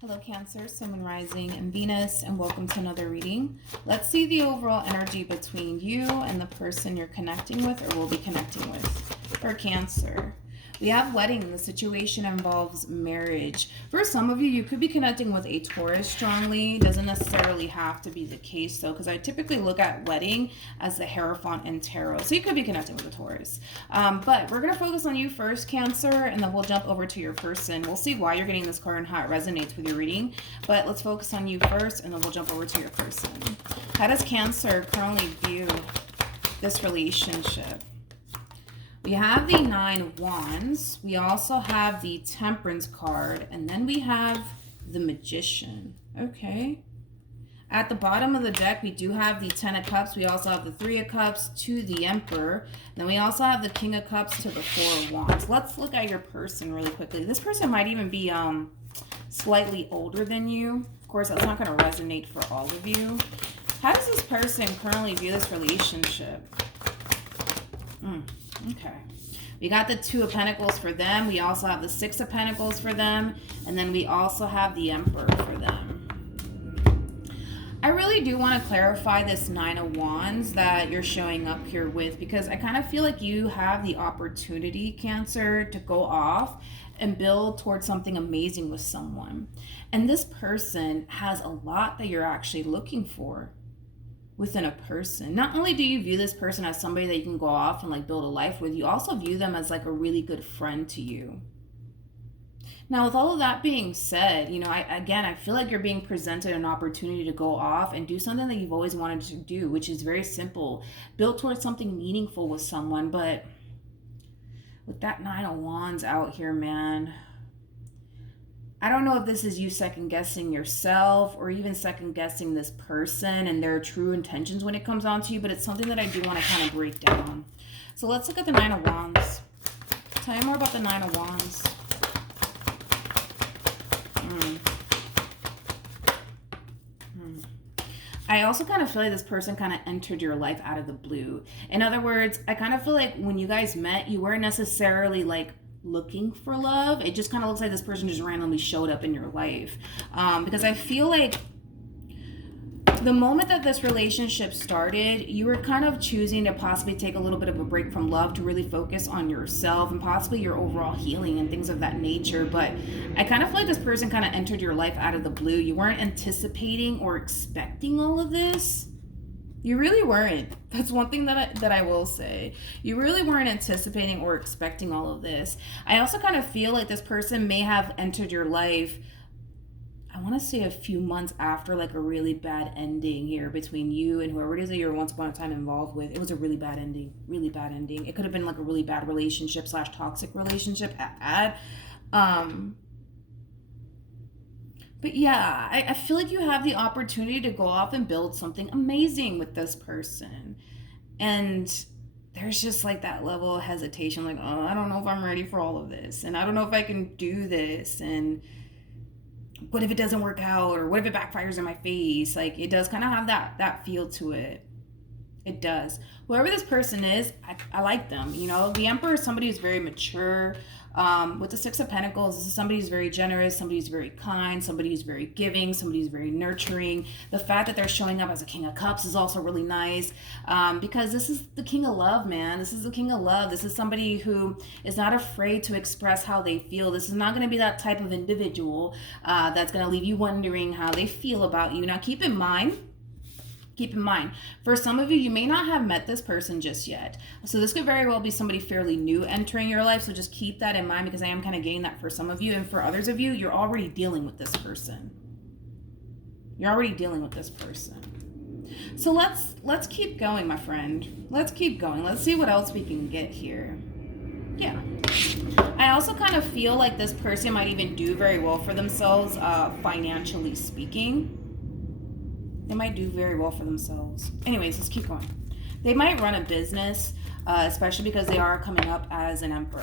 Hello Cancer, Sun, Moon, Rising, and Venus, and welcome to another reading. Let's see the overall energy between you and the person you're connecting with or will be connecting with. For Cancer, we have wedding. The situation involves marriage. For some of you, you could be connecting with a Taurus strongly. Doesn't necessarily have to be the case though, because I typically look at wedding as the Hierophant in Tarot. So you could be connecting with a Taurus. But we're going to focus on you first, Cancer, and then we'll jump over to your person. We'll see why you're getting this card and how it resonates with your reading. But let's focus on you first, and then we'll jump over to your person. How does Cancer currently view this relationship? We have the Nine of Wands. We also have the Temperance card. And then we have the Magician. Okay. At the bottom of the deck, we do have the Ten of Cups. We also have the Three of Cups to the Emperor. Then we also have the King of Cups to the Four of Wands. Let's look at your person really quickly. This person might even be slightly older than you. Of course, that's not going to resonate for all of you. How does this person currently view this relationship? Okay. We got the Two of Pentacles for them. We also have the Six of Pentacles for them. And then we also have the Emperor for them. I really do want to clarify this Nine of Wands that you're showing up here with, because I kind of feel like you have the opportunity, Cancer, to go off and build towards something amazing with someone. And this person has a lot that you're actually looking for within a person. Not only do you view this person as somebody that you can go off and like build a life with, you also view them as like a really good friend to you. Now, with all of that being said, you know, I feel like you're being presented an opportunity to go off and do something that you've always wanted to do, which is very simple, build towards something meaningful with someone. But with that Nine of Wands out here, man, I don't know if this is you second guessing yourself or even second guessing this person and their true intentions when it comes on to you, but it's something that I do want to kind of break down. So let's look at the Nine of Wands. Tell me more about the Nine of Wands. I also kind of feel like this person kind of entered your life out of the blue. In other words, I kind of feel like when you guys met, you weren't necessarily like looking for love. It just kind of looks like this person just randomly showed up in your life. Because I feel like the moment that this relationship started, you were kind of choosing to possibly take a little bit of a break from love to really focus on yourself and possibly your overall healing and things of that nature. But I kind of feel like this person kind of entered your life out of the blue. You weren't anticipating or expecting all of this. You really weren't. That's one thing that I will say. You really weren't anticipating or expecting all of this. I also kind of feel like this person may have entered your life, I want to say a few months after like a really bad ending here between you and whoever it is that you're once upon a time involved with. It was a really bad ending. Really bad ending. It could have been like a really bad relationship / toxic relationship But yeah, I feel like you have the opportunity to go off and build something amazing with this person. And there's just like that level of hesitation, like, oh, I don't know if I'm ready for all of this. And I don't know if I can do this. And what if it doesn't work out? Or what if it backfires in my face? Like, it does kind of have that feel to it. It does. Whoever this person is, I like them. You know, the Emperor is somebody who's very mature. With the Six of Pentacles, this is somebody who's very generous, somebody who's very kind, somebody who's very giving, somebody who's very nurturing. The fact that they're showing up as a King of Cups is also really nice, because this is the King of Love, man. This is the King of Love. This is somebody who is not afraid to express how they feel. This is not going to be that type of individual that's going to leave you wondering how they feel about you. Now, keep in mind, for some of you, you may not have met this person just yet. So this could very well be somebody fairly new entering your life. So just keep that in mind, because I am kind of getting that for some of you. And for others of you, you're already dealing with this person. You're already dealing with this person. So let's keep going, my friend. Let's keep going. Let's see what else we can get here. Yeah. I also kind of feel like this person might even do very well for themselves, financially speaking. They might do very well for themselves. Anyways, let's keep going. They might run a business, especially because they are coming up as an Emperor.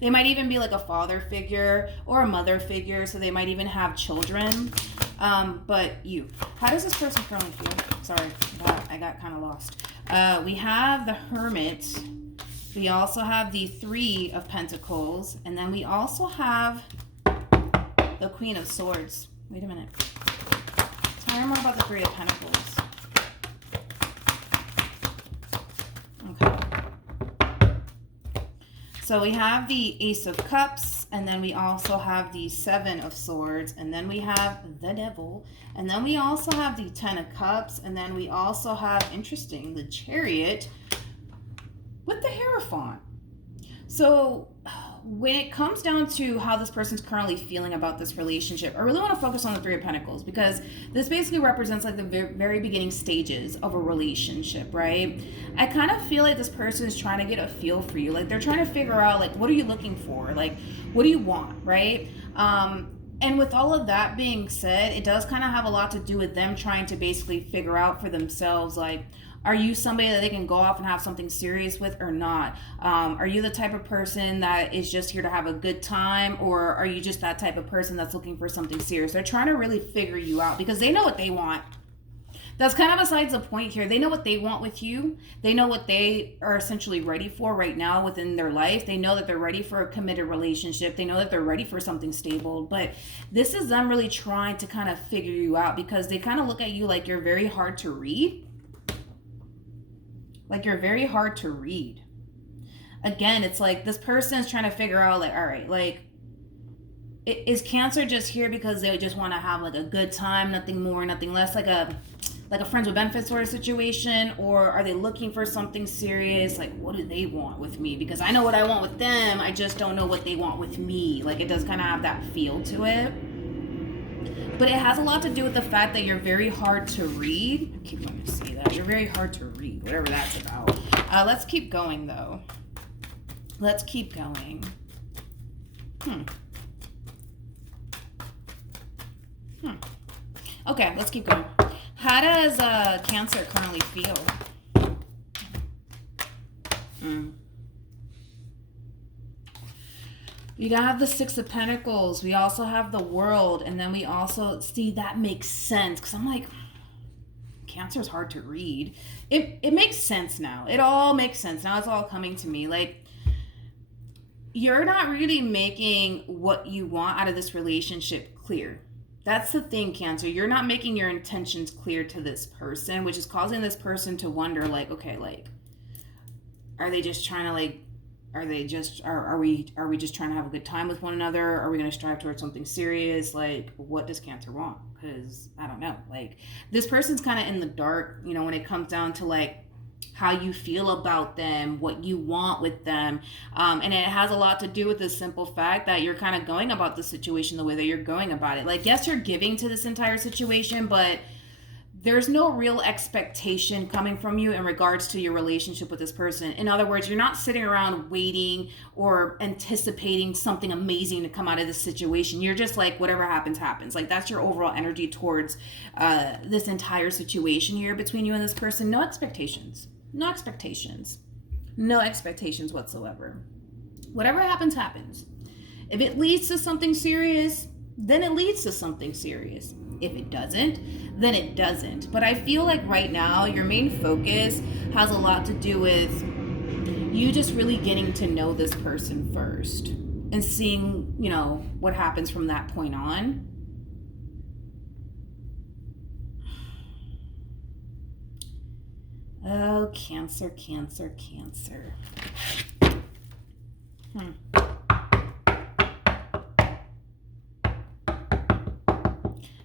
They might even be like a father figure or a mother figure, so they might even have children. But you, how does this person currently feel? Sorry, I got kind of lost. We have the Hermit. We also have the Three of Pentacles. And then we also have The Queen of Swords. Wait a minute. Tell me more about the Three of Pentacles. Okay. So we have the Ace of Cups, and then we also have the Seven of Swords, and then we have the Devil, and then we also have the Ten of Cups, and then we also have, interesting, the Chariot with the Hierophant. So when it comes down to how this person's currently feeling about this relationship, I really want to focus on the Three of Pentacles, because this basically represents like the very beginning stages of a relationship, right? I kind of feel like this person is trying to get a feel for you. Like they're trying to figure out, like, what are you looking for? Like, what do you want, right? And with all of that being said, it does kind of have a lot to do with them trying to basically figure out for themselves, like, are you somebody that they can go off and have something serious with or not? Are you the type of person that is just here to have a good time, or are you just that type of person that's looking for something serious? They're trying to really figure you out because they know what they want. That's kind of besides the point here. They know what they want with you. They know what they are essentially ready for right now within their life. They know that they're ready for a committed relationship. They know that they're ready for something stable. But this is them really trying to kind of figure you out, because they kind of look at you like you're very hard to read. Like you're very hard to read. Again, it's like this person is trying to figure out, like, all right, like, is Cancer just here because they just want to have like a good time, nothing more, nothing less, like a friends with benefits sort of situation? Or are they looking for something serious? Like, what do they want with me? Because I know what I want with them, I just don't know what they want with me. Like, it does kind of have that feel to it. But it has a lot to do with the fact that you're very hard to read. I keep wanting to say that. You're very hard to read, whatever that's about. Let's keep going, though. Let's keep going. Okay, let's keep going. How does Cancer currently feel? We have the Six of Pentacles. We also have the World. And then we also, see, that makes sense. Because I'm like, Cancer is hard to read. It makes sense now. It all makes sense. Now it's all coming to me. Like, you're not really making what you want out of this relationship clear. That's the thing, Cancer. You're not making your intentions clear to this person, which is causing this person to wonder, like, okay, like, are they just trying to, like, are we just trying to have a good time with one another? Are we going to strive towards something serious? Like, what does Cancer want? Because I don't know. Like, this person's kind of in the dark, you know, when it comes down to like how you feel about them, what you want with them. And it has a lot to do with the simple fact that you're kind of going about the situation the way that you're going about it. Like, yes, you're giving to this entire situation, but there's no real expectation coming from you in regards to your relationship with this person. In other words, you're not sitting around waiting or anticipating something amazing to come out of this situation. You're just like, whatever happens, happens. Like, that's your overall energy towards this entire situation here between you and this person. No expectations. No expectations. No expectations whatsoever. Whatever happens, happens. If it leads to something serious, then it leads to something serious. If it doesn't, then it doesn't. But I feel like right now, your main focus has a lot to do with you just really getting to know this person first and seeing, you know, what happens from that point on. Oh, Cancer, Cancer, Cancer.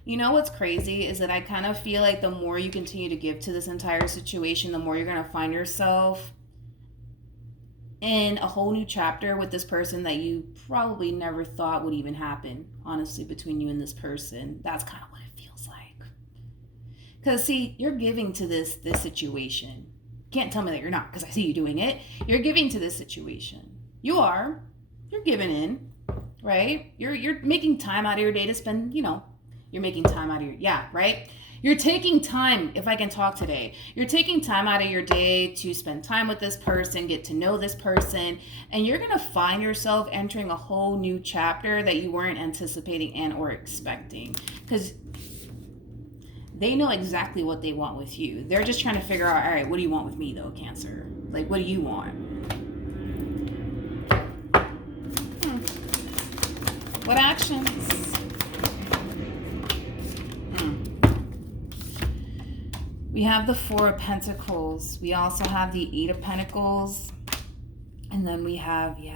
You know what's crazy is that I kind of feel like the more you continue to give to this entire situation, the more you're going to find yourself in a whole new chapter with this person that you probably never thought would even happen, honestly, between you and this person. That's kind of what it feels like. Because, see, you're giving to this situation. Can't tell me that you're not, because I see you doing it. You're giving to this situation. You are. You're giving in, right? You're making time out of your day to spend, you know, you're making time out of your, yeah, right? You're taking time, if I can talk today, you're taking time out of your day to spend time with this person, get to know this person, and you're going to find yourself entering a whole new chapter that you weren't anticipating and or expecting. Because they know exactly what they want with you. They're just trying to figure out, all right, what do you want with me though, Cancer? Like, what do you want? What actions? We have the Four of Pentacles. We also have the Eight of Pentacles. And then we have, the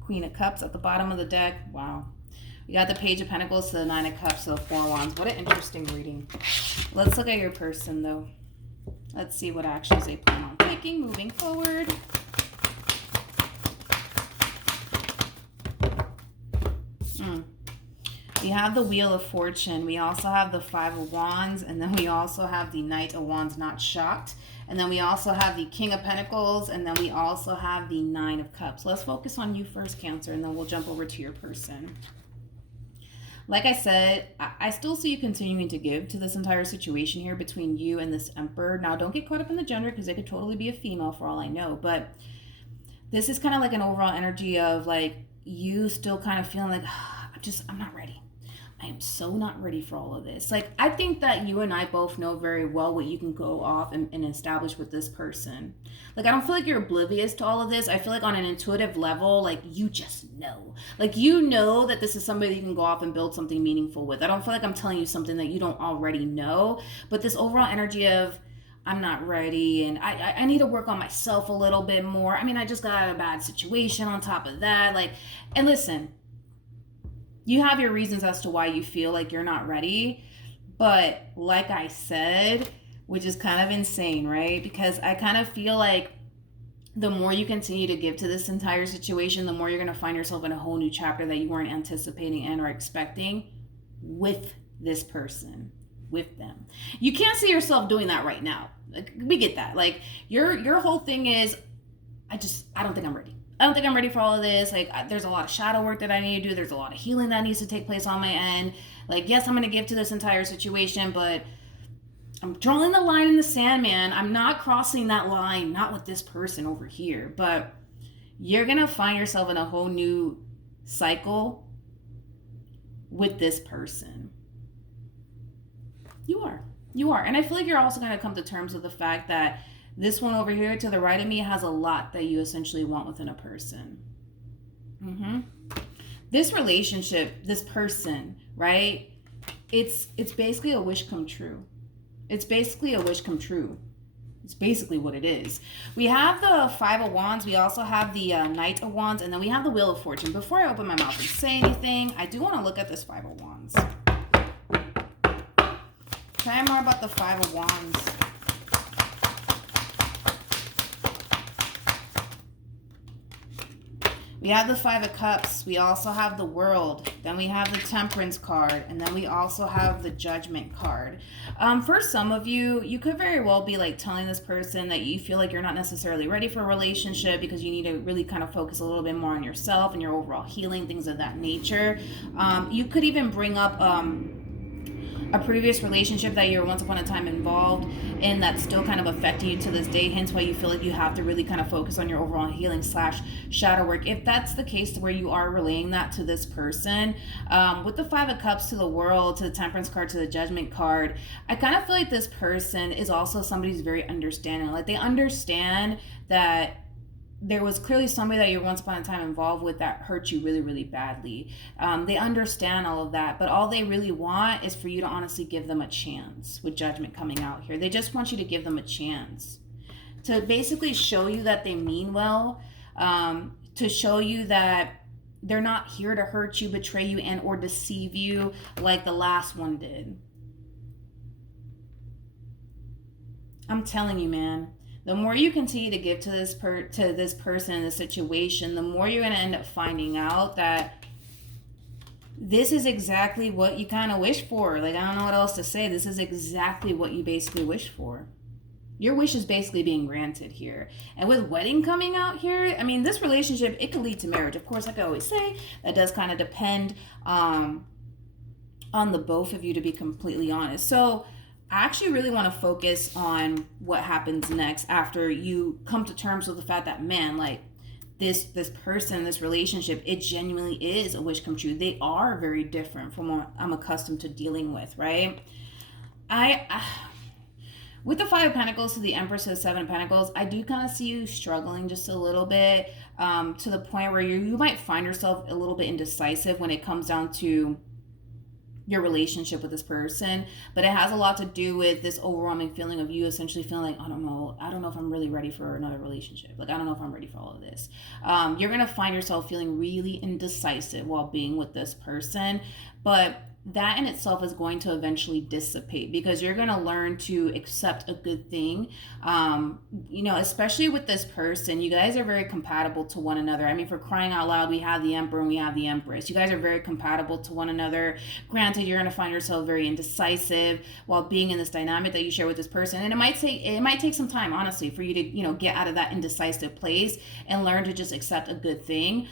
Queen of Cups at the bottom of the deck. Wow. We got the Page of Pentacles to the Nine of Cups to the Four of Wands. What an interesting reading. Let's look at your person, though. Let's see what actions they plan on taking moving forward. We have the Wheel of Fortune. We also have the Five of Wands. And then we also have the Knight of Wands, not shocked. And then we also have the King of Pentacles. And then we also have the Nine of Cups. Let's focus on you first, Cancer, and then we'll jump over to your person. Like I said, I still see you continuing to give to this entire situation here between you and this Emperor. Now, don't get caught up in the gender because it could totally be a female for all I know. But this is kind of like an overall energy of like you still kind of feeling like, I'm not ready. I am so not ready for all of this. Like, I think that you and I both know very well what you can go off and establish with this person. Like, I don't feel like you're oblivious to all of this. I feel like on an intuitive level, like, you just know. Like, you know that this is somebody you can go off and build something meaningful with. I don't feel like I'm telling you something that you don't already know. But this overall energy of, I'm not ready and I need to work on myself a little bit more. I mean, I just got out of a bad situation on top of that. Like, and listen, you have your reasons as to why you feel like you're not ready. But like I said, which is kind of insane, right? Because I kind of feel like the more you continue to give to this entire situation, the more you're going to find yourself in a whole new chapter that you weren't anticipating and or expecting with this person, with them. You can't see yourself doing that right now. Like, we get that. Like, your whole thing is, I don't think I'm ready. I don't think I'm ready for all of this. Like, there's a lot of shadow work that I need to do. There's a lot of healing that needs to take place on my end. Like, yes, I'm going to give to this entire situation, but I'm drawing the line in the sand, man. I'm not crossing that line, not with this person over here. But you're going to find yourself in a whole new cycle with this person. You are. And I feel like you're also going to come to terms with the fact that this one over here to the right of me has a lot that you essentially want within a person. This relationship, this person, right? It's basically a wish come true. It's basically a wish come true. It's basically what it is. We have the Five of Wands. We also have the Knight of Wands. And then we have the Wheel of Fortune. Before I open my mouth and say anything, I do want to look at this Five of Wands. Tell me more about the Five of Wands. We have the Five of Cups. We also have the World. Then we have the Temperance card. And then we also have the Judgment card. For some of you, you could very well be like telling this person that you feel like you're not necessarily ready for a relationship because you need to really kind of focus a little bit more on yourself and your overall healing, things of that nature. You could even bring up a previous relationship that you were once upon a time involved in that's still kind of affecting you to this day, hence why you feel like you have to really kind of focus on your overall healing / shadow work. If that's the case where you are relaying that to this person, with the Five of Cups to the World, to the Temperance card, to the Judgment card, I kind of feel like this person is also somebody who's very understanding. Like, they understand that there was clearly somebody that you were once upon a time involved with that hurt you really, really badly. They understand all of that, but all they really want is for you to honestly give them a chance with Judgment coming out here. They just want you to give them a chance to basically show you that they mean well, to show you that they're not here to hurt you, betray you, and or deceive you like the last one did. I'm telling you, man. The more you continue to give to this person in this situation, the more you're going to end up finding out that this is exactly what you kind of wish for. Like, I don't know what else to say. This is exactly what you basically wish for. Your wish is basically being granted here. And with wedding coming out here, I mean, this relationship, it could lead to marriage. Of course, like I always say, that does kind of depend on the both of you, to be completely honest. So I actually really want to focus on what happens next after you come to terms with the fact that, man, like this person, this relationship, it genuinely is a wish come true. They are very different from what I'm accustomed to dealing with, right? With the Five of Pentacles to the Empress to the Seven of Pentacles, I do kind of see you struggling just a little bit, to the point where you might find yourself a little bit indecisive when it comes down to your relationship with this person, but it has a lot to do with this overwhelming feeling of you essentially feeling like, I don't know if I'm really ready for another relationship. Like, I don't know if I'm ready for all of this. You're going to find yourself feeling really indecisive while being with this person, but that in itself is going to eventually dissipate because you're going to learn to accept a good thing. Especially with this person, you guys are very compatible to one another. I mean, for crying out loud, we have the Emperor and we have the Empress. You guys are very compatible to one another. Granted, you're going to find yourself very indecisive while being in this dynamic that you share with this person, and it might take some time, honestly, for you to get out of that indecisive place and learn to just accept a good thing,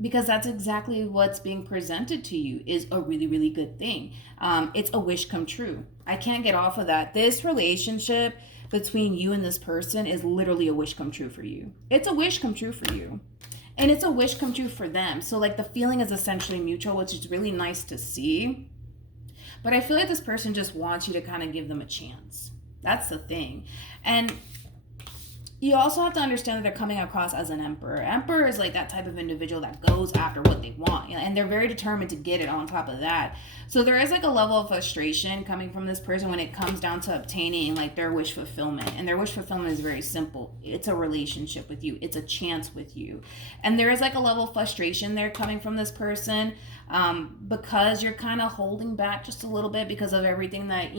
because that's exactly what's being presented to you is a really, really good thing. It's a wish come true. I can't get off of that. This relationship between you and this person is literally a wish come true for you. It's a wish come true for you. And it's a wish come true for them. So like the feeling is essentially mutual, which is really nice to see. But I feel like this person just wants you to kind of give them a chance. That's the thing. And you also have to understand that they're coming across as an emperor. Emperor is like that type of individual that goes after what they want, and they're very determined to get it on top of that. So there is like a level of frustration coming from this person when it comes down to obtaining like their wish fulfillment. And their wish fulfillment is very simple. It's a relationship with you. It's a chance with you. And there is like a level of frustration there coming from this person, because you're kind of holding back just a little bit because of everything that,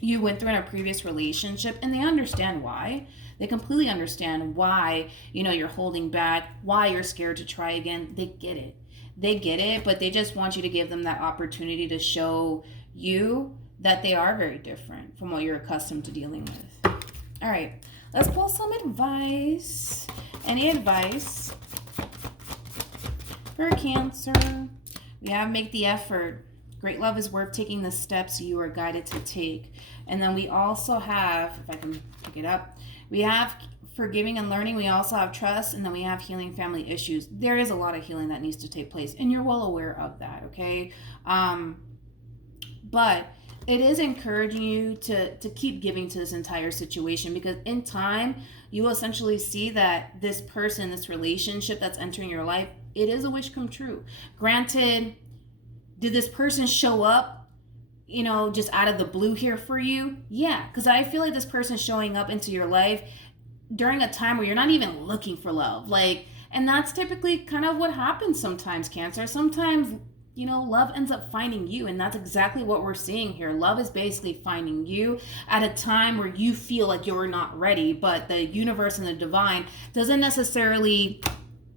you went through in a previous relationship, and they understand why. They completely understand why, you're holding back, why you're scared to try again. They get it, but they just want you to give them that opportunity to show you that they are very different from what you're accustomed to dealing with. All right, let's pull some advice. Any advice for Cancer? We have make the effort. Great love is worth taking the steps you are guided to take. And then we also have, if I can pick it up, we have forgiving and learning. We also have trust, and then we have healing family issues. There is a lot of healing that needs to take place, and you're well aware of that, okay? But it is encouraging you to keep giving to this entire situation, because in time, you will essentially see that this person, this relationship that's entering your life, it is a wish come true. Granted, did this person show up, just out of the blue here for you? Yeah, because I feel like this person showing up into your life during a time where you're not even looking for love. And that's typically kind of what happens sometimes, Cancer. Sometimes, love ends up finding you, and that's exactly what we're seeing here. Love is basically finding you at a time where you feel like you're not ready, but the universe and the divine doesn't necessarily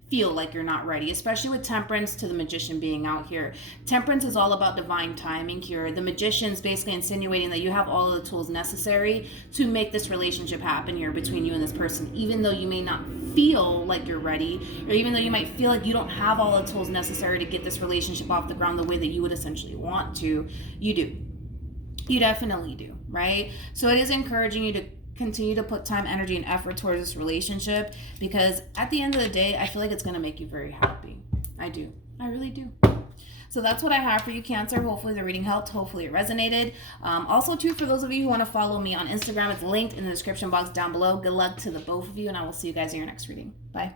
feel like you're not ready, especially with Temperance to the Magician being out here. Temperance is all about divine timing here. The Magician's basically insinuating that you have all of the tools necessary to make this relationship happen here between you and this person, even though you may not feel like you're ready, or even though you might feel like you don't have all the tools necessary to get this relationship off the ground the way that you would essentially want to. You do. You definitely do, right? So it is encouraging you to continue to put time, energy, and effort towards this relationship, because at the end of the day, I feel like it's going to make you very happy. I do. I really do. So that's what I have for you, Cancer. Hopefully the reading helped. Hopefully it resonated. Also, too, for those of you who want to follow me on Instagram, it's linked in the description box down below. Good luck to the both of you, and I will see you guys in your next reading. Bye.